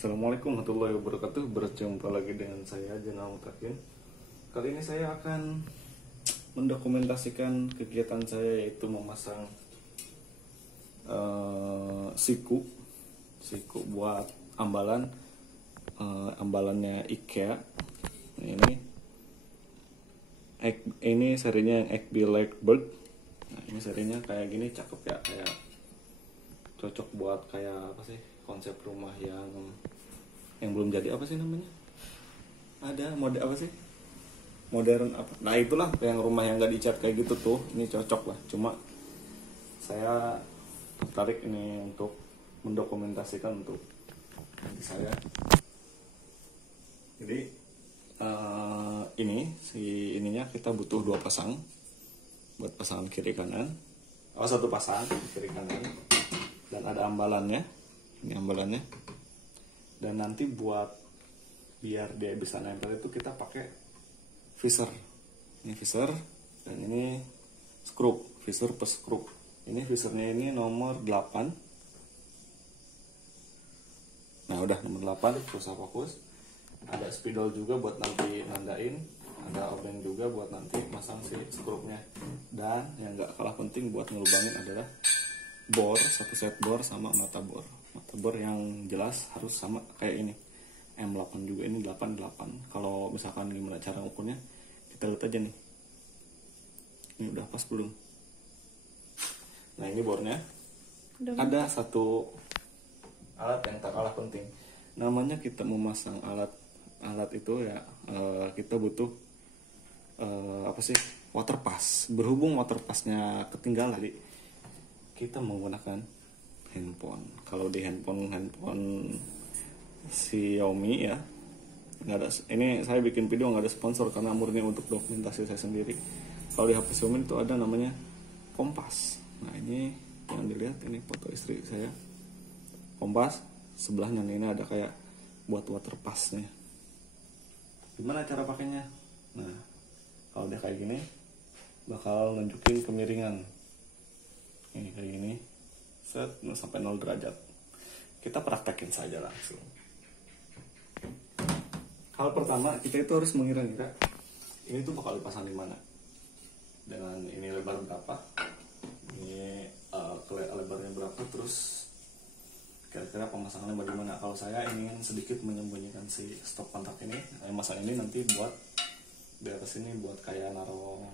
Assalamualaikum warahmatullahi wabarakatuh. Berjumpa lagi dengan saya Jenal Mutakin. Kali ini saya akan mendokumentasikan kegiatan saya, yaitu memasang siku buat ambalannya IKEA. Ini serinya yang Egby Blackbird. Nah, ini serinya kayak gini, cakep ya, kayak cocok buat kayak apa sih, konsep rumah yang belum jadi, apa sih namanya, ada mode apa sih, modern apa, nah itulah yang rumah yang nggak dicat kayak gitu tuh, ini cocok lah. Cuma saya tertarik ini untuk mendokumentasikan untuk nanti saya. Jadi ininya kita butuh 2 pasang buat pasangan kiri kanan, satu pasang kiri kanan, dan ada ambalannya, ini ambalannya. Dan nanti biar dia bisa nempel itu kita pakai visor. Ini visor, dan ini skrup, visor plus skrup. Ini visornya ini nomor 8. Nah udah nomor 8, susah fokus. Ada spidol juga buat nanti nandain, ada obeng juga buat nanti masang si skrupnya. Dan yang gak kalah penting buat ngelubangin adalah bor, satu set bor sama mata bor yang jelas harus sama kayak ini, M8 juga, ini 88. Kalau misalkan gimana cara ukurnya, kita lihat aja nih, ini udah pas belum. Nah ini bornya ada satu alat yang tak kalah penting, namanya kita memasang alat itu ya, kita butuh apa sih, water pass. Berhubung water passnya ketinggalan, jadi kita menggunakan handphone. Kalau di handphone Xiaomi ya, nggak ada. Ini saya bikin video nggak ada sponsor karena murni untuk dokumentasi saya sendiri. Kalau di HP Xiaomi itu ada namanya kompas. Nah ini yang dilihat, ini foto istri saya, kompas. Sebelahnya ini ada kayak buat water passnya. Gimana cara pakainya? Nah kalau dia kayak gini bakal nunjukin kemiringan. Ini kayak gini, set sampai 0 derajat. Kita praktekin saja langsung. Hal pertama, kita itu harus mengira-ngira ini tuh bakal dipasang di mana, dengan ini lebar berapa, ini lebarnya berapa, terus kira-kira pemasangannya bagaimana. Kalau saya ingin sedikit menyembunyikan si stop kontak ini, masang ini nanti buat di atas ini buat kayak naro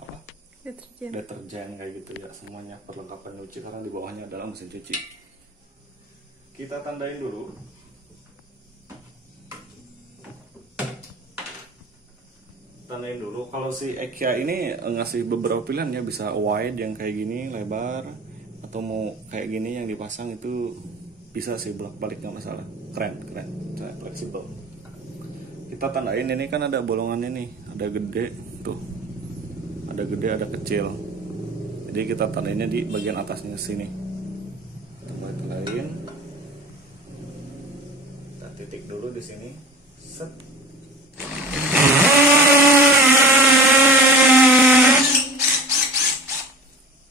apa, deterjen kayak gitu ya, semuanya perlengkapan nyuci, karena di bawahnya adalah mesin cuci. Kita tandain dulu. Kalau si IKEA ini ngasih beberapa pilihan ya, bisa wide yang kayak gini lebar, atau mau kayak gini yang dipasang itu bisa sih, bolak-balik nggak masalah. Keren, saya fleksibel. Kita tandain, ini kan ada bolongannya nih, ada gede tuh, ada gede ada kecil, jadi kita tandainnya di bagian atasnya sini. Kita mulai tandain, kita titik dulu di sini, set.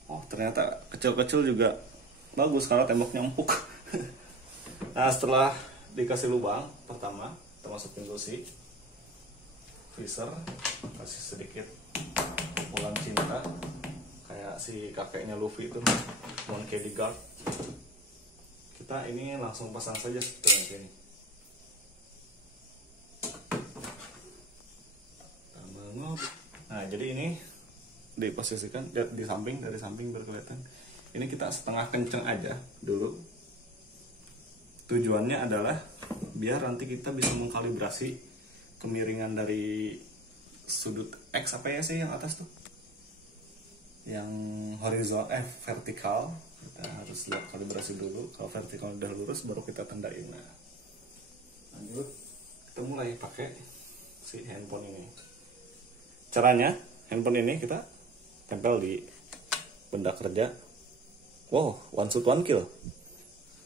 Oh ternyata kecil-kecil juga bagus karena temboknya empuk. Nah setelah dikasih lubang pertama, kita masukin dulu si visor, kasih sedikit pukulan cinta kayak si kakeknya Luffy itu, Monkey D. Garp. Kita ini langsung pasang saja seperti ini. Nah jadi ini diposisikan di samping, dari samping biar kelihatan. Ini kita setengah kenceng aja dulu. Tujuannya adalah biar nanti kita bisa mengkalibrasi kemiringan dari sudut X, apa ya sih yang atas tuh, yang horizontal, vertikal. Kita harus lihat kalibrasi dulu. Kalau vertikal udah lurus baru kita tandain. Nah lanjut, kita mulai pakai si handphone ini. Caranya, handphone ini kita tempel di benda kerja. Wow, one shoot one kill,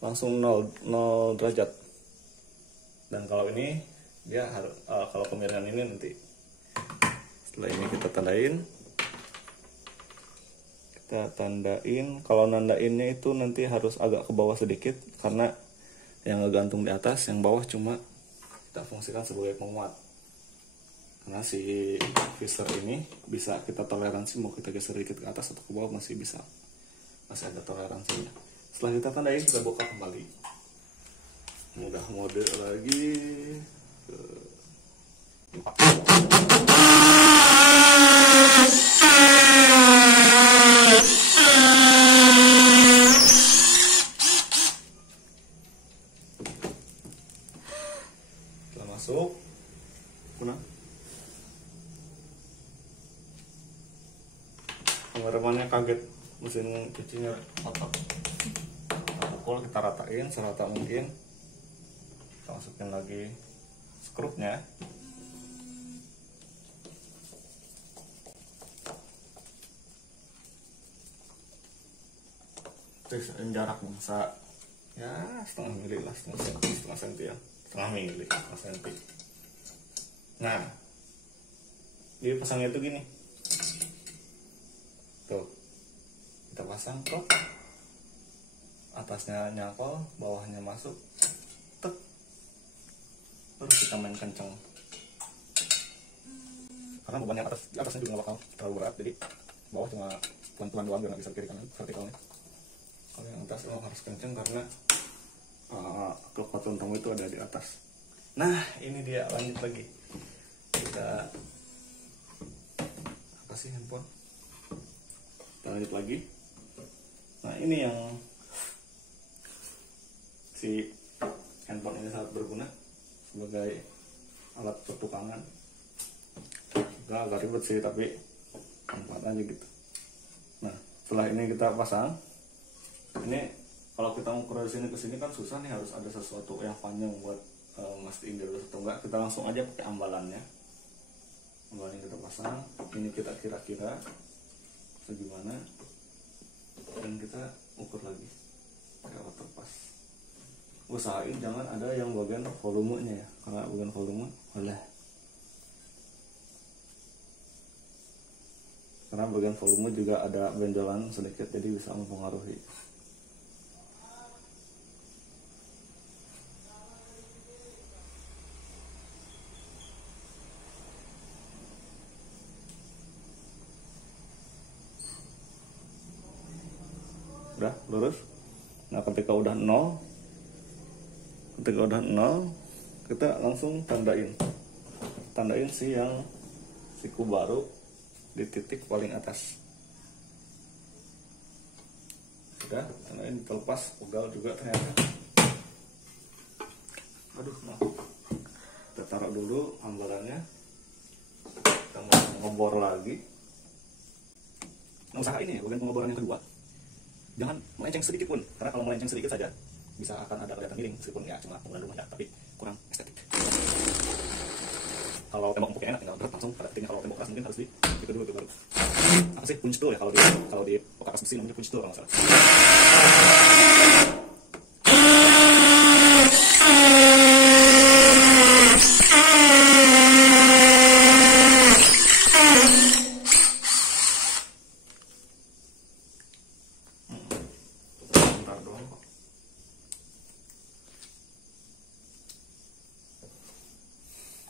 langsung 0 derajat. Dan kalau ini dia harus, kalau kemiringan ini nanti setelah ini kita tandain. Kalau nandainnya itu nanti harus agak ke bawah sedikit, karena yang ngegantung di atas, yang bawah cuma kita fungsikan sebagai penguat. Karena si visor ini bisa kita toleransi mau kita geser dikit ke atas atau ke bawah masih bisa, masih ada toleransinya. Setelah kita tandain, kita buka kembali, mudah mode lagi ke 4. Setelah masuk, kameramannya kaget, mesin cucinya kotor. Pukul, kita ratain serata mungkin. Kita masukin lagi skrupnya. Terus jarak bangsa ya setengah mili lah, setengah senti ya, setengah mili, setengah senti. Nah, jadi pasangnya itu gini. Tuh, kita pasang kok, atasnya nyakol, bawahnya masuk, tek, baru kita main kenceng. Karena bebannya atasnya juga nggak bakal terlalu berat, jadi bawah cuma pelan-pelan doang biar nggak bisa kiri kanan vertikalnya. Kalau yang atas emang harus kenceng karena kekuatan tamu itu ada di atas. Nah, ini dia, lanjut lagi. Kita kasih handphone. Kita lanjut lagi. Nah, ini yang si handphone ini sangat berguna sebagai alat pertukangan. Agak ribet sih, tapi manfaat aja gitu. Nah, setelah ini kita pasang. Ini kalau kita ngukur dari sini ke sini kan susah nih, harus ada sesuatu yang panjang buat mastiin dia lurus atau enggak. Kita langsung aja pakai ambalannya. Ambalan kita pasang. Ini kita kira-kira segimana, dan kita ukur lagi pakai alat terpas. Usahain jangan ada yang bagian volumenya ya, karena bagian volume karena bagian volume juga ada benjolan sedikit, jadi bisa mempengaruhi. Udah lurus. Nah, ketika udah 0, kita langsung tandain si yang siku baru di titik paling atas. Udah, tandain, terlepas pegal juga ternyata. Aduh, maaf. Kita taruh dulu ambalannya. Kita mau ngebor lagi. Nah, usahain ya bagian pengeboran yang kedua jangan melenceng sedikit pun, karena kalau melenceng sedikit saja bisa akan ada kelihatan miring, meskipun ya cuma bangunan rumah ya, tapi kurang estetik. Kalau tembok empuknya enak, tinggal berat langsung pada titiknya. Kalau tembok keras mungkin harus di itu dulu, itu baru apa sih, punch tool ya, kalau di bekas besi namanya punch tool kalau nggak salah.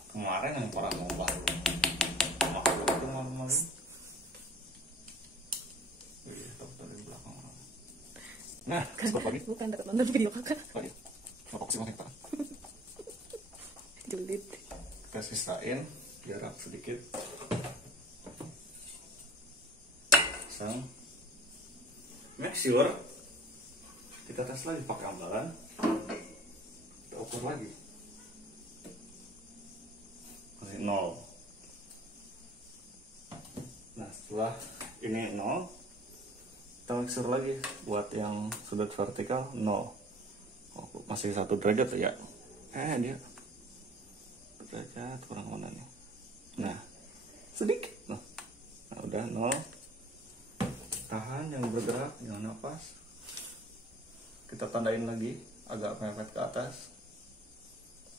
Kemarin yang para ngomong itu ngomong dari belakang. Nah, skop lagi. Bukan dapat nonton video kakak. Oh iya, fokus sama kita. Julid. Kita sisain jarak sedikit. Pasang. Make sure kita tes lagi pakai ambalan. Kita ukur lagi. 0. Nah, setelah ini 0, kita mixer lagi buat yang sudut vertikal 0. Oh, masih 1 derajat ya. Dia derajat kurang mana nih. Nah, sedikit. Nah, udah 0. Tahan, yang bergerak, jangan napas. Kita tandain lagi agak mepet ke atas.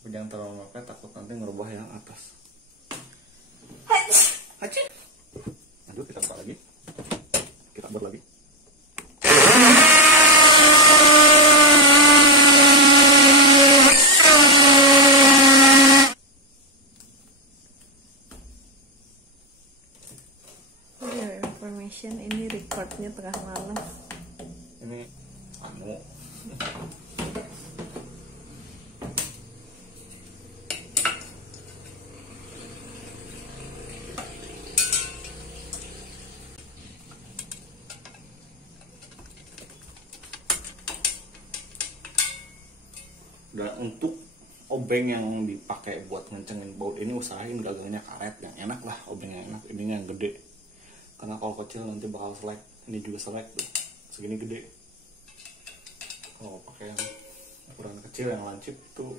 Jangan terlalu mepet, takut nanti ngerubah yang atas. Haji. Aduh, kita buka lagi. Kita bor lagi. live-nya tengah malam. Ini anu dan untuk obeng yang dipakai buat ngencengin baut ini usahain gagangnya karet yang enak lah, obeng yang enak, ininya yang gede, karena kalau kecil nanti bakal selek. Ini juga selek tuh, segini gede. Kalau pakai yang ukuran kecil yang lancip tuh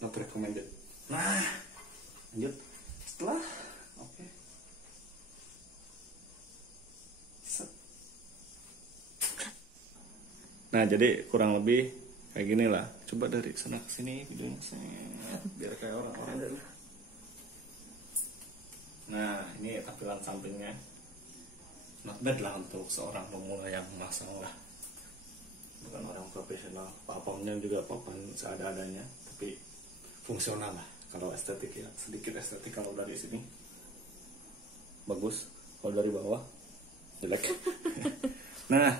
not recommended. Nah lanjut setelah oke. Nah jadi kurang lebih kayak gini lah. Coba dari sana ke sini videonya biar kayak orang-orang dulu. Nah ini tampilan sampingnya. Not bad lah untuk seorang pemula yang masang lah. Bukan orang profesional. Papannya juga papan seada-adanya, tapi fungsional lah. Kalau estetik ya sedikit estetik kalau dari sini bagus. Kalau dari bawah jelek. Nah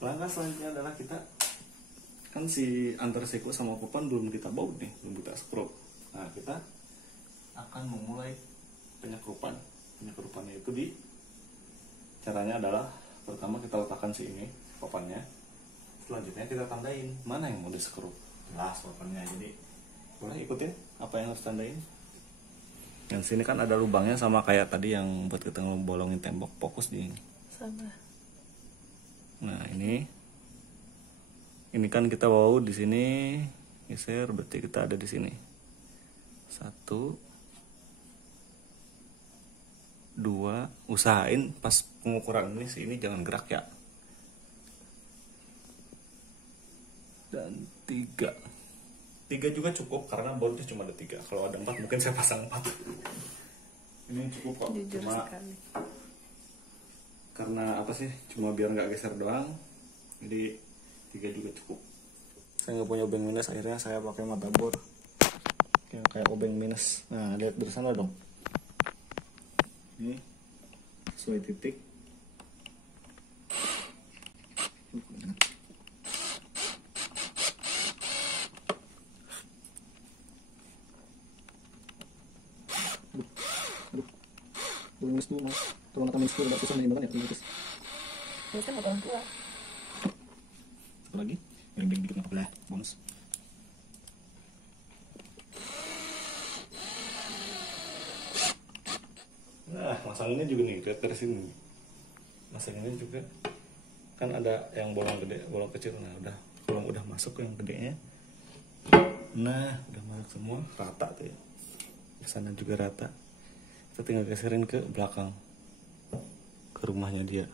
langkah selanjutnya adalah kita kan si antar siku sama papan belum kita baut nih, belum kita skrup. Nah kita akan memulai penyekrupannya itu di caranya adalah pertama kita letakkan si ini papannya, selanjutnya kita tandain mana yang mau diskrup, jelas papannya. Jadi boleh ikutin apa yang harus tandain. Yang sini kan ada lubangnya sama kayak tadi yang buat kita ngebolongin tembok, fokus di ini. Sama. Nah ini kan kita bawa di sini, geser berarti kita ada di sini. 1, 2, usahain pas pengukuran ini sini jangan gerak ya. Dan 3 juga cukup karena bautnya cuma ada 3. Kalau ada 4 mungkin saya pasang 4. Ini cukup kok. Jujur Cuma sekali. karena apa sih? Cuma biar nggak geser doang. Jadi 3 juga cukup. Saya nggak punya obeng minus, akhirnya saya pakai mata bor yang kayak obeng minus. Nah lihat dari sana dong, ini sesuai titik. Minus dulu mas, kalau nggak minus dulu nggak susah menyimbangkan ya minus. Ini kan orang tua. Satu lagi yang dikit nggak boleh bonus. Nah masalahnya juga nih lihat dari sini, masalahnya juga kan ada yang bolong gede bolong kecil. Nah udah masuk ke yang gedenya, nah udah masuk semua rata tuh ya, ke sana juga rata. Kita tinggal geserin ke belakang, ke rumahnya dia.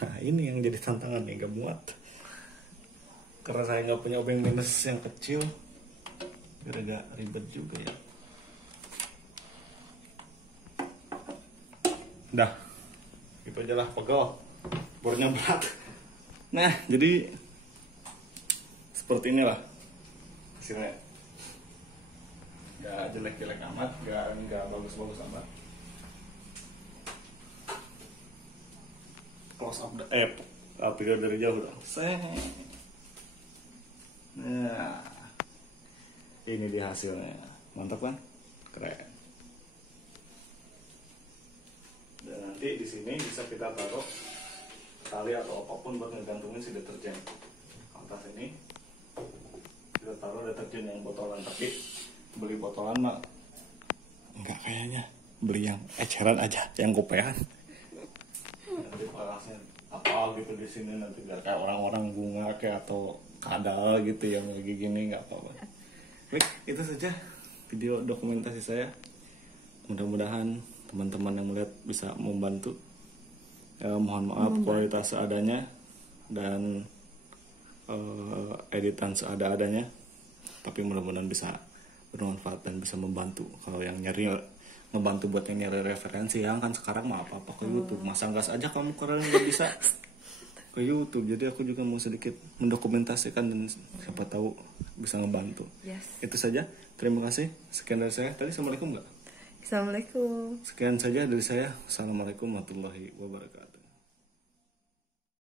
Nah ini yang jadi tantangan nih, gak muat karena saya nggak punya obeng minus yang kecil, agak ribet juga ya. Dah gitu aja lah, pegel bornya berat. Nah jadi seperti inilah hasilnya. Gak jelek-jelek amat, gak bagus-bagus amat. Close up video dari jauh dong. Nah ini dia hasilnya, mantap kan, keren. Dan nanti di sini bisa kita taruh tali atau apapun buat ngegantungin si deterjen. Atas ini kita taruh deterjen yang botolan, tapi beli botolan mah enggak, kayaknya beli yang eceran aja, yang kopean. Nanti parasnya apa gitu di sini, nanti biar kayak orang-orang bunga kayak atau kadal gitu yang lagi gini, nggak apa-apa. Baik, itu saja video dokumentasi saya. Mudah-mudahan teman-teman yang melihat bisa membantu. Mohon maaf kualitas seadanya dan editan seada-adanya, tapi mudah-mudahan bisa bermanfaat dan bisa membantu. Kalau yang nyari ngebantu buat yang nyari referensi, yang kan sekarang mah apa-apa ke YouTube, masang gas aja kamu keren nggak bisa ke YouTube. Jadi aku juga mau sedikit mendokumentasikan dan siapa tahu bisa ngebantu. Yes. Itu saja, terima kasih, sekian dari saya. Tadi assalamualaikum nggak? Assalamualaikum. Sekian saja dari saya. Assalamualaikum warahmatullahi wabarakatuh.